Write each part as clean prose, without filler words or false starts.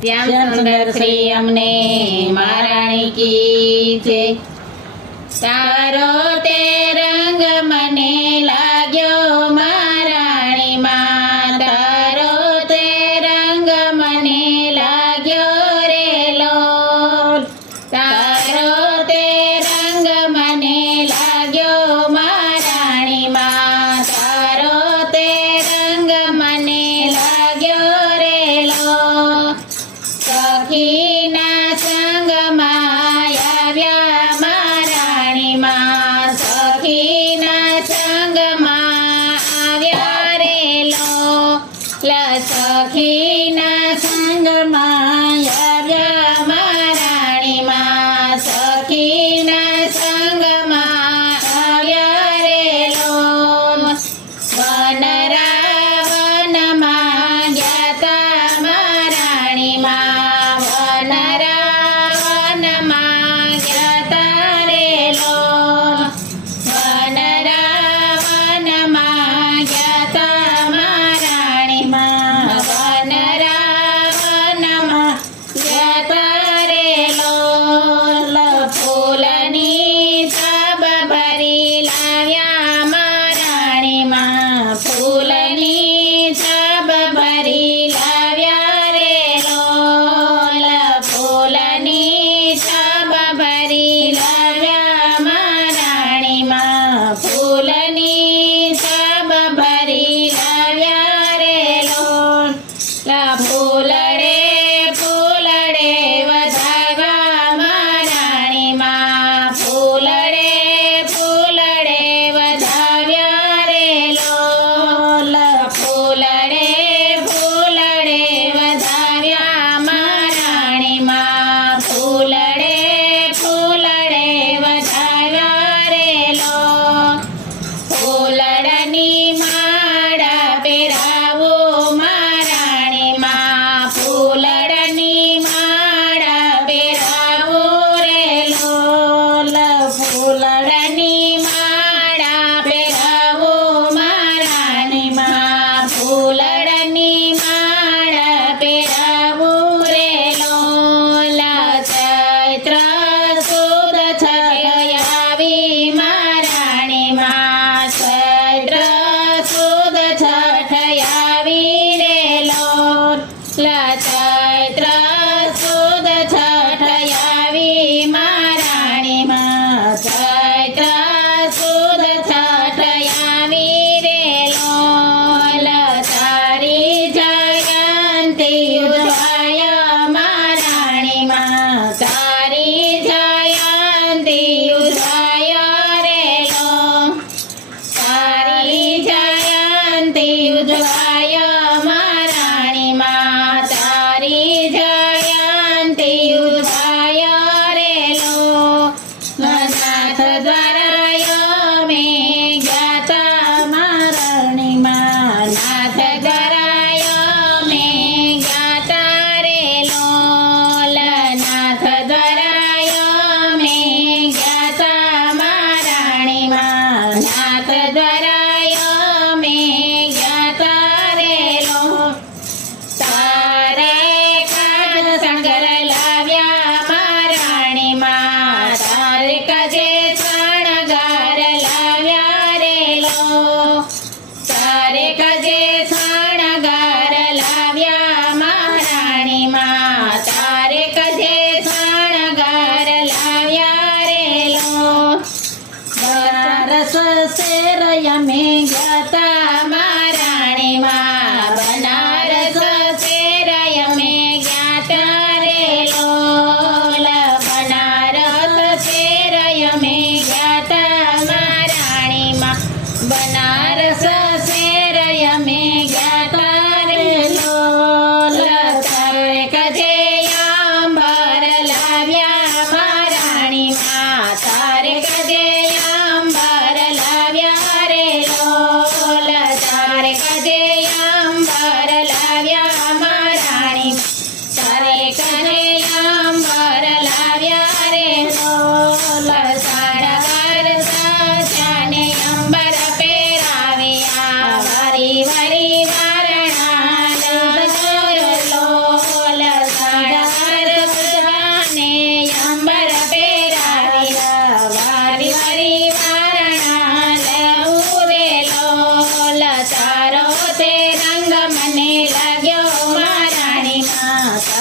શ્યામ સુંદર શ્રી અમને મહારાણી કી છે. તારો તે રંગ મને લાગ્યો મહારાણી માં, તારો તે રંગ મને લાગ્યો રે લોલ. તારો તે રંગ મને લાગ્યો મહારાણી માં, તારો તે રંગ મને લાગ્યો રે લોલ. સખીના સંગમાં આવ્યા મહારાણી માં, સખીના સંગમાં આવ્યા રે લોલ. સખીના સંગમાં આવ્યા મહારાણી માં, સખીના સંગમાં આવ્યા રે લોલ. વનરાવનમાં ગયા તા મહારાણી માં, વનરાવનમાં ગયા તા રે લોલ. વનરાવનમાં ગયા તા મહારાણી માં, વનરાવનમાં ગયા તા રે લોલ. ફૂલની સાબ ભરી લાવ્યા મહારાણી માં, ફૂલની સાબ ભરી લાવ્યા રે લોલ. ફૂલની સાબ ભરી લાવ્યા મહારાણી માં, ફૂલની સાબ ભરી લાવ્યા રે લોલ. ફૂલડે ફૂલડે વધાવ્યા મહારાણી માં, ફૂલડે ફૂલડે વધાવ્યા રે લોલ. ફૂલડે ફૂલડે વધાવ્યા મહારાણી માં, ફૂલડે ફૂલડે વધાવ્યા રે લોલ. ફૂલડાની માળા પહેરાવો મહારાણી માં, ફૂલડાની માળા પહેરાવો રે લોલ. ફૂલડાની માળા પહેરાવો મહારાણી માં, ફૂલડાની માળા પહેરાવો રે લોલ. ચૈત્ર સુદ છઠ આવી મહારાણી માં, ચૈત્ર સુદ છઠ આવી રે લોલ. ચૈત્ર સુદ છઠ આવી મહારાણી માં, ચૈત્ર સુદ છઠ આવી રે લોલ. તારી જયંતી ઉજવાય મહારાણી માં, તારી જયંતી ઉજવાય રે લોલ. તારી જયંતી ઉજવાય મહારાણી માં, તારી જયંતી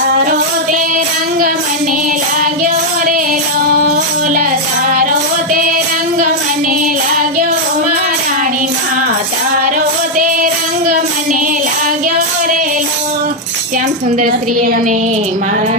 તારો તે રંગ મને લાગ્યો રે લોલ તારો તે રંગ મને લાગ્યો મહારાણી માં તારો તે રંગ મને લાગ્યો રે લોલ શ્યામ સુંદર શ્રી અને મારા